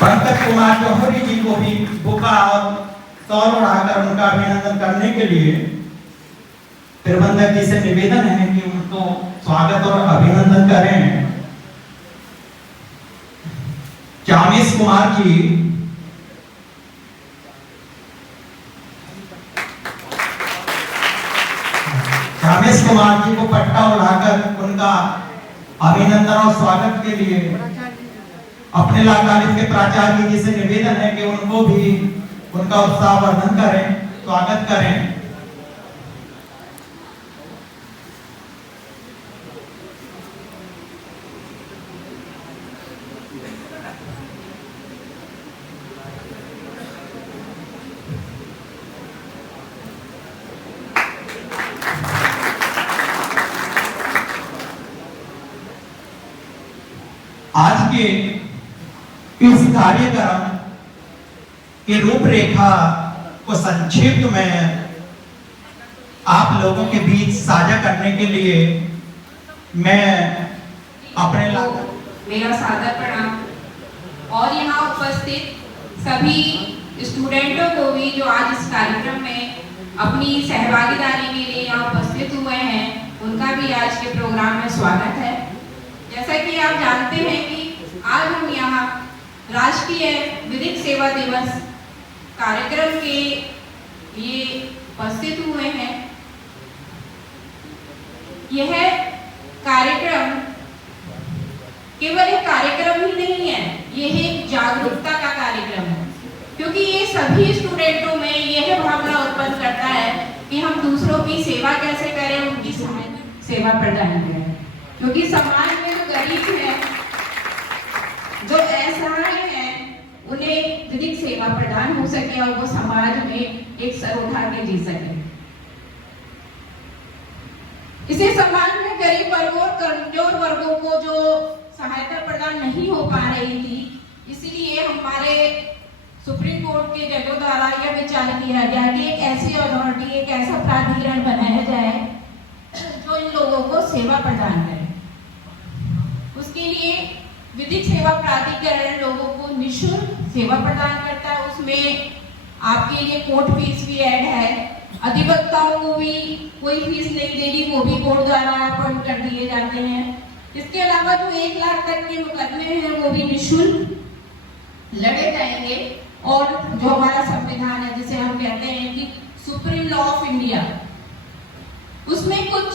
पंकज कुमार जौहरी जी को भी बुका और तौर उड़ाकर उनका अभिनंदन करने के लिए प्रबंधक जी से निवेदन है कि उनको स्वागत और अभिनंदन करें। चामेश कुमार जी को पट्टा उड़ाकर उनका अभिनंदन और स्वागत के लिए अपने ला कॉलेज के प्राचार्य जी से निवेदन है कि उनको भी उनका उत्साहवर्धन करें, स्वागत करें। आज के इस कार्यक्रम की रूपरेखा को संक्षिप्त में आप लोगों के बीच साझा करने के लिए मैं अपने मेरा सादर प्रणाम और यहाँ उपस्थित सभी स्टूडेंटों को भी जो आज इस कार्यक्रम में अपनी सहभागीदारी के लिए यहाँ उपस्थित हुए हैं, उनका भी आज के प्रोग्राम में स्वागत है। जैसा कि आप जानते हैं कि आज हम यहाँ राष्ट्रीय विधिक सेवा दिवस कार्यक्रम के लिए उपस्थित हुए हैं। यह कार्यक्रम केवल एक कार्यक्रम ही नहीं है, यह एक जागरूकता का कार्यक्रम है, क्योंकि ये सभी स्टूडेंटों में यह भावना उत्पन्न करता है कि हम दूसरों की सेवा कैसे करें, उनकी सहायता सेवा प्रदान करें। क्योंकि समाज में जो गरीब है, जो असहाय है, उन्हें विधिक सेवा प्रदान हो सके और वो समाज में एक सर उठा के जी सके। इसे समाज में गरीब वर्गों और कमजोर वर्गों को जो सहायता प्रदान नहीं हो पा रही थी, इसलिए हमारे सुप्रीम कोर्ट के जजों द्वारा यह विचार किया गया कि एक ऐसी अथॉरिटी, एक ऐसा प्राधिकरण बनाया जाए जो इन लोगों को सेवा प्रदान करे। उसके लिए विधिक सेवा प्राधिकरण लोगों को निःशुल्क सेवा प्रदान करता है। उसमें आपके लिए कोर्ट फीस भी ऐड है, अधिवक्ताओं को भी कोई फीस नहीं देनी, वो भी कोर्ट द्वारा अपॉइंट कर दिए जाते हैं। इसके अलावा जो 1 लाख तक के मुकदमे हैं वो भी निःशुल्क लड़े जाएंगे। और जो हमारा संविधान है, जिसे हम कहते हैं कि सुप्रीम लॉ ऑफ इंडिया, उसमें कुछ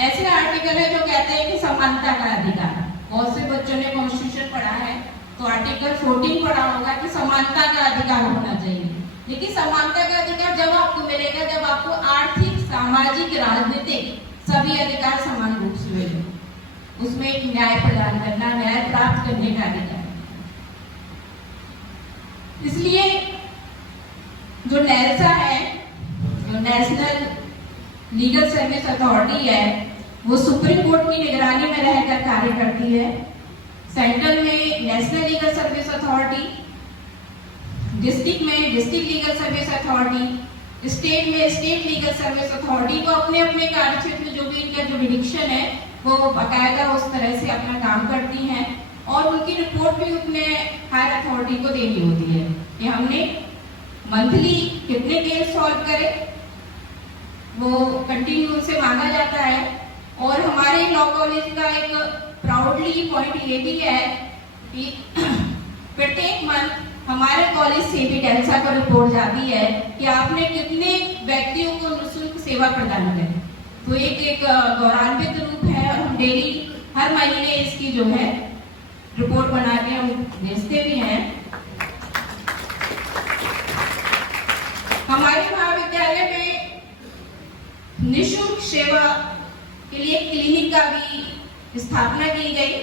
ऐसे आर्टिकल है जो कहते हैं कि समानता का अधिकार। बहुत से बच्चों ने कॉन्स्टिट्यूशन पढ़ा है तो आर्टिकल 14 पढ़ा होगा कि समानता का अधिकार होना चाहिए। लेकिन समानता का अधिकार जब आपको मिलेगा जब आपको आर्थिक, सामाजिक, राजनीतिक सभी अधिकार समान रूप से मिले। उसमें एक न्याय प्रदान करना, न्याय प्राप्त करने का अधिकार। इसलिए जो नेल्सा है, जो नेशनल लीगल सर्विस अथॉरिटी है, वो सुप्रीम कोर्ट की निगरानी में रहकर कार्य करती है। सेंट्रल में national legal service authority, district में district legal service authority, state में स्टेट लीगल सर्विस अथॉरिटी को अपने अपने कार्य क्षेत्र में जो भी इनका जुरिडिक्शन है वो बाकायदा उस तरह से अपना काम करती हैं और उनकी रिपोर्ट भी उतने हायर अथॉरिटी को देनी होती है कि हमने मंथली कितने केस सॉल्व करे, वो कंटिन्यू से मांगा जाता है। और हमारे लॉ कॉलेज का एक प्राउडली पॉइंट ये भी है कि प्रत्येक मंथ हमारे कॉलेज से भी नेल्सा को रिपोर्ट जाती है कि आपने कितने व्यक्तियों को निःशुल्क सेवा प्रदान करी। तो एक गौरवान्वित रूप है और हम डेली हर महीने इसकी जो है रिपोर्ट बना के हम भेजते भी हैं। हमारे महाविद्यालय में निःशुल्क सेवा के लिए क्लिनिक का भी स्थापना की गई।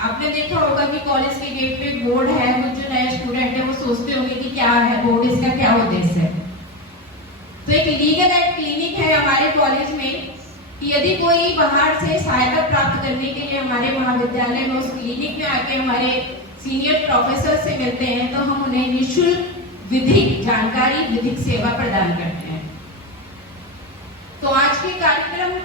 आपने देखा होगा कि कॉलेज के गेट पे बोर्ड है, कुछ जो नए स्टूडेंट है वो सोचते होंगे कि क्या है बोर्ड, इसका क्या उद्देश्य है। तो एक लीगल एड क्लिनिक है हमारे कॉलेज में कि यदि कोई बाहर से सहायता प्राप्त करने के लिए हमारे महाविद्यालय में उस क्लिनिक में आके हमारे सीनियर प्रोफेसर से मिलते हैं तो हम उन्हें निःशुल्क विधिक जानकारी, विधिक सेवा प्रदान करते हैं। तो आज के कार्यक्रम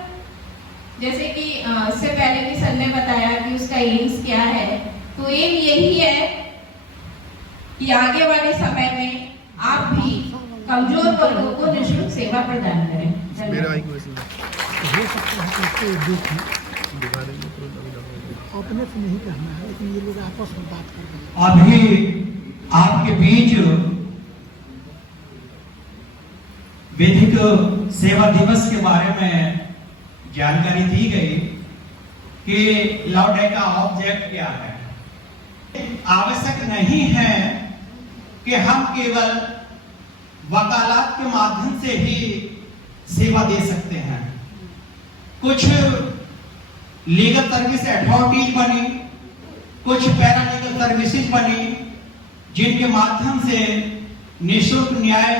जैसे कि इससे पहले भी सर ने बताया कि उसका एम्स क्या है, तो एम यही है कि आगे वाले समय में आप भी कमजोर वर्गों को निःशुल्क सेवा प्रदान करें। धन्यवाद। हो सकता है कि इसको दुख है, अपने से नहीं कहना है, लेकिन ये लोग आपस में बात कर रहे हैं। अभी आपके बीच विधिक सेवा दिवस के बारे में जानकारी दी गई कि लॉ डे का ऑब्जेक्ट क्या है। आवश्यक नहीं है कि हम केवल वकालत के माध्यम से ही सेवा दे सकते हैं। कुछ लीगल सर्विस अथॉरिटीज बनी, कुछ पैरालीगल सर्विसेज बनी, जिनके माध्यम से निःशुल्क न्याय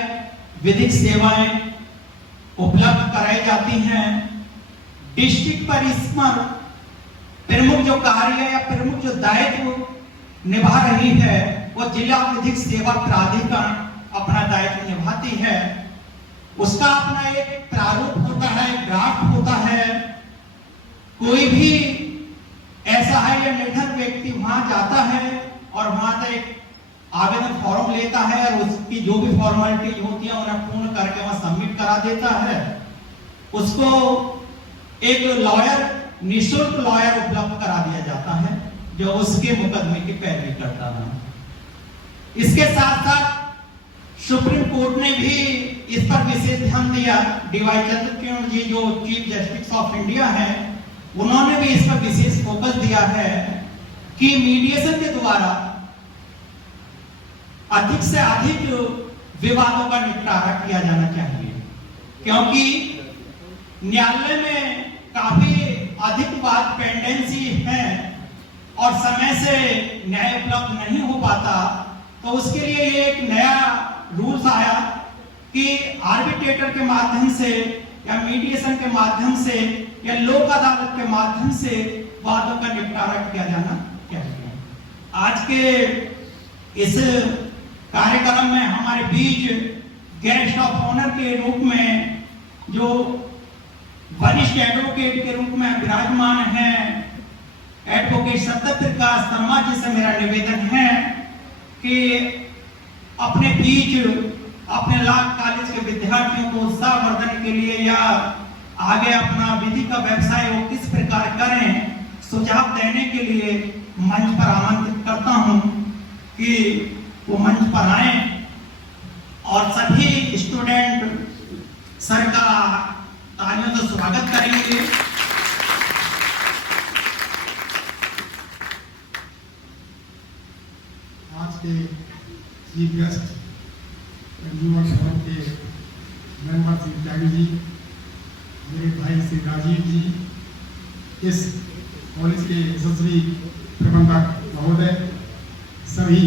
विधिक सेवाएं उपलब्ध कराई जाती हैं। डिस्ट्रिक्ट पर इस पर प्रमुख जो कार्य या प्रमुख जो दायित्व निभा रही है वो जिला विधिक सेवा प्राधिकरण अपना दायित्व निभाती है। उसका अपना एक प्रारूप होता है, ड्राफ्ट होता है। कोई भी ऐसा है या निर्धन व्यक्ति वहां जाता है और वहां से एक आवेदन फॉर्म लेता है और उसकी जो भी फॉर्मेलिटीज होती है उन्हें पूर्ण करके वहां सबमिट करा देता है। उसको एक लॉयर, निःशुल्क लॉयर उपलब्ध करा दिया जाता है जो उसके मुकदमे की पैरवी करता है। इसके साथ साथ सुप्रीम कोर्ट ने भी इस पर विशेष ध्यान दिया। डीवाई चंद्रचूड़ जी जो चीफ जस्टिस ऑफ इंडिया हैं, उन्होंने भी इस पर विशेष फोकस दिया है कि मीडिएशन के द्वारा अधिक से अधिक विवादों का निपटारा किया जाना चाहिए, क्योंकि न्यायालय में काफी अधिक वाद पेंडेंसी है और समय से न्याय उपलब्ध नहीं हो पाता। तो उसके लिए ये एक नया रूल्स आया कि आर्बिट्रेटर के माध्यम से या मीडिएशन के माध्यम से या लोक अदालत के माध्यम से वादों का निपटारा किया जाना चाहिए। आज के इस कार्यक्रम में हमारे बीच गेस्ट ऑफ ऑनर के रूप में जो वरिष्ठ एडवोकेट के रूप में विराजमान हैं, एडवोकेट सत्यत्र का शर्मा जी से मेरा निवेदन है कि अपने बीच अपने लॉ कॉलेज के विद्यार्थियों को उत्साहवर्धन के लिए या आगे अपना विधि का व्यवसाय वो किस प्रकार करें, सुझाव देने के लिए मंच पर आमंत्रित करता हूं कि वो मंच पर आए और सभी स्टूडेंट सर का तालियों से स्वागत करेंगे। आज के चीफ गेस्ट युवा फोरम के मेंबर श्री त्यागी जी, मेरे भाई श्री राजीव जी, इस कॉलेज के यशस्वी प्रबंधक महोदय, सभी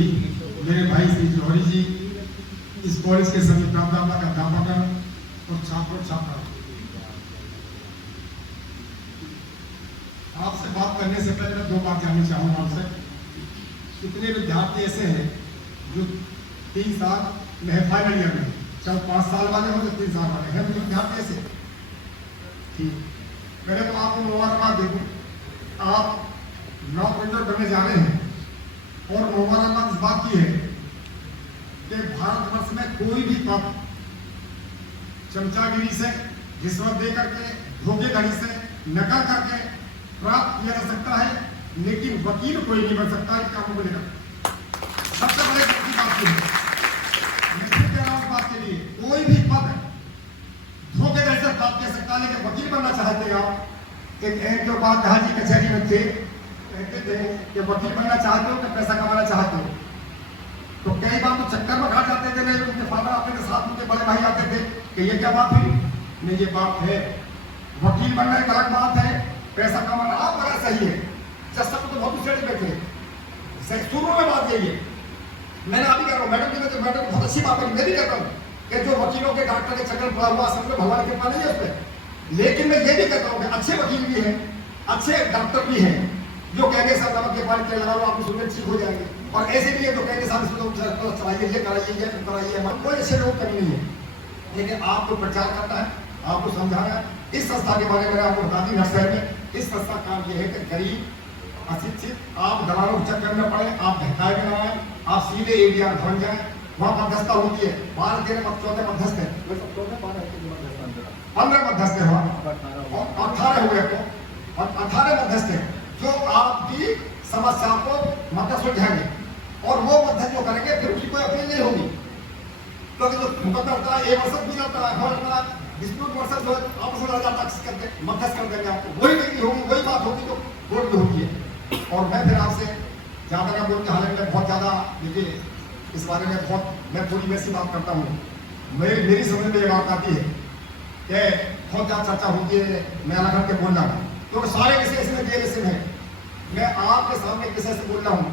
मेरे भाई श्री जौहरी जी, इस कॉलेज के सभी प्राध्यापक अध्यापक और छात्र छात्रा, आपसे बात करने से पहले मैं दो बात जाननी चाहूंगा आपसे। कितने विद्यार्थी ऐसे हैं जो 3 साल में फाइनल ईयर में, चाहे 5 साल वाले हो या 3 साल वाले हैं, तो विद्यार्थी ऐसे ठीक। पहले तो आपको मुबारकबाद देखो, आप लॉ प्रिंटर बनने जा रहे हैं और मुबारकबाद इस बात की है कि भारतवर्ष में कोई भी पद चमचागिरी से, रिश्वत दे करके, धोखेधड़ी से, नकल करके प्राप्त किया जा सकता है, लेकिन वकील कोई नहीं बन सकता है कामों को लेकर। सबसे बड़े बात है, मैं फिर कह रहा हूं बात के लिए, कोई भी पद धोखेधड़ी से प्राप्त कर सकता है, लेकिन वकील बनना चाहते हैं आप। एक जो बात जहां जी कचहरी में थे, कहते थे कि वकील बनना चाहते हो कि पैसा कमाना चाहते हो, तो कई बार तो चक्कर में खा जाते थे, नहीं उनके फादर आते थे साथ, उनके बड़े भाई आते थे कि ये क्या बात हुई, नहीं ये बात है, वकील बनना एक अलग बात है, पैसा कमाना आप बड़ा सही है। जब सब तो बहुत स्टडी बैठे शुरू में बात यही है, मैंने अभी कह रहा हूँ मैडम जी, तो मैडम बहुत अच्छी बात है, मैं भी कहता हूँ कि जो वकीलों के डॉक्टर के चक्कर पड़ा हुआ सब भगवान की कृपा नहीं है उस पर, लेकिन मैं ये भी कहता हूँ कि अच्छे वकील भी हैं, अच्छे डॉक्टर भी हैं जो कहेंगे सब नमक के पानी तेल लगा लो आपकी सुनने ठीक हो जाएंगे, और ऐसे भी है जो कहेंगे साथ इसमें चलाइए, ये कराइए, ये कराइए, कोई ऐसे लोग कमी नहीं है। लेकिन आपको प्रचार करना है, आपको समझाना है। इस संस्था के बारे में आपको बता दी, नर्सरी में इस संस्था का काम यह है कि गरीब अशिक्षित आप दलालों के चक्कर में पड़े, आप बहकाए में ना आए, आप सीधे एडीआर बन जाए, वहां मध्यस्थता होती है। 12 13 14 मध्यस्थ है, 15 मध्यस्थ है वहां, और 18 हुए तो, और 18 मध्यस्थ है जो आपकी समस्या को मध्यस्थ सुलझाएंगे, और वो मध्यस्थ जो करेंगे फिर उसकी कोई अपील नहीं होगी। तो अगर जो मुकदमा होता है, एक वर्ष भी जाता है, डिस्प्यूट वर्षन जो आपस में लड़ जाता करते मध्यस्थ कर देंगे आपको, वही डिग्री होगी, वही बात होगी जो कोर्ट में होती है। और मैं फिर आपसे ज्यादा ना बोलते, हालांकि मैं बहुत ज्यादा, देखिए इस बारे में बहुत मैं थोड़ी वैसी बात करता हूँ, मेरी समझ में ये बात आती है कि बहुत ज्यादा चर्चा होती है, मैं अलग हट के बोल रहा हूँ, तो सारे विषय इसमें बेरसिम है। मैं आपके सामने एक विषय से बोल रहा हूँ